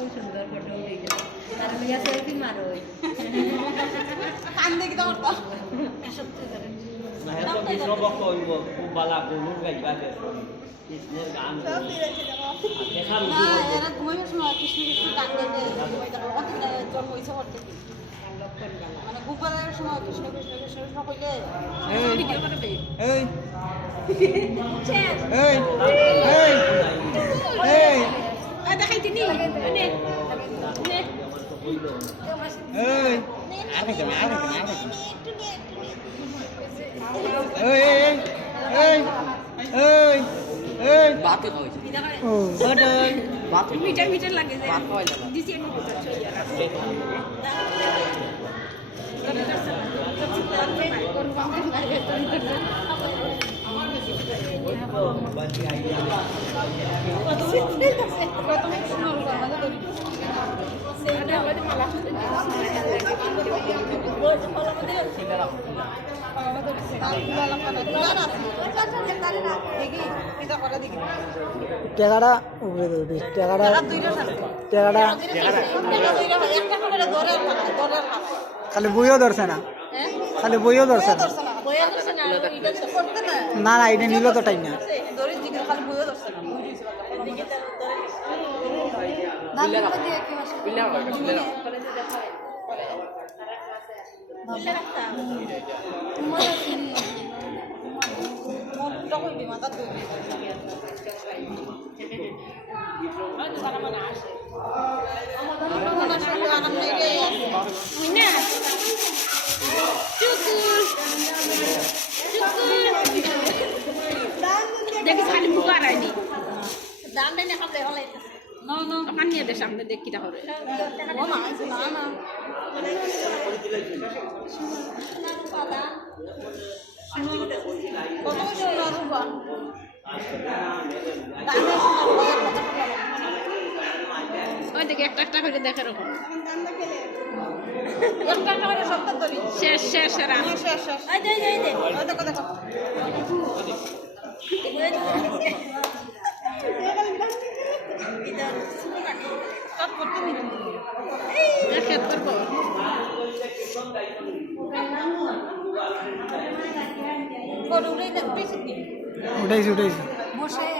খুব সুন্দর ফটো উঠে আর মিয়া সেলফি মারো কান দেখি তোমার তো না হ্যাঁ তো কৃষ্ণ ভক্ত হইব খুব বালা গুণ গাইবা দে কৃষ্ণের গান দেখা না এরা ঘুমাইবার সময় কৃষ্ণ কৃষ্ণ গান গাইতে কত জন্ম হয়েছে করতে মানে বুধবারের সময় কৃষ্ণ কৃষ্ণ কৃষ্ণ কৃষ্ণ কইলে ভিডিও করবে এই এই এই এই দেখাই দিনি নে এই আরে তুমি এই এই এই এই এই বাতে হইছে ও বড়ই বাতে মিটার মিটার লাগে যে বাত হয় না দিছি এনে ভিতর চলে টাকাটা উপরে দেবে টাকাটা টাকাটা খালি বইও ধরছে না খালি বইও ধরছে না না না এটা নিল তো টাইম না দেখি খালি বুকার আইনি দাম দেনে খাবে হলে না না কান নিয়ে দে সামনে দেখ কিটা করে ও মা না না কত সুন্দর রূপা ওই দেখে একটা একটা করে দেখে রকম একটা একটা করে সত্তর ধরি শেষ শেষ রান শেষ শেষ এই দে এই দে ওই দেখো দেখো উঠাইছি উঠাইছি বসে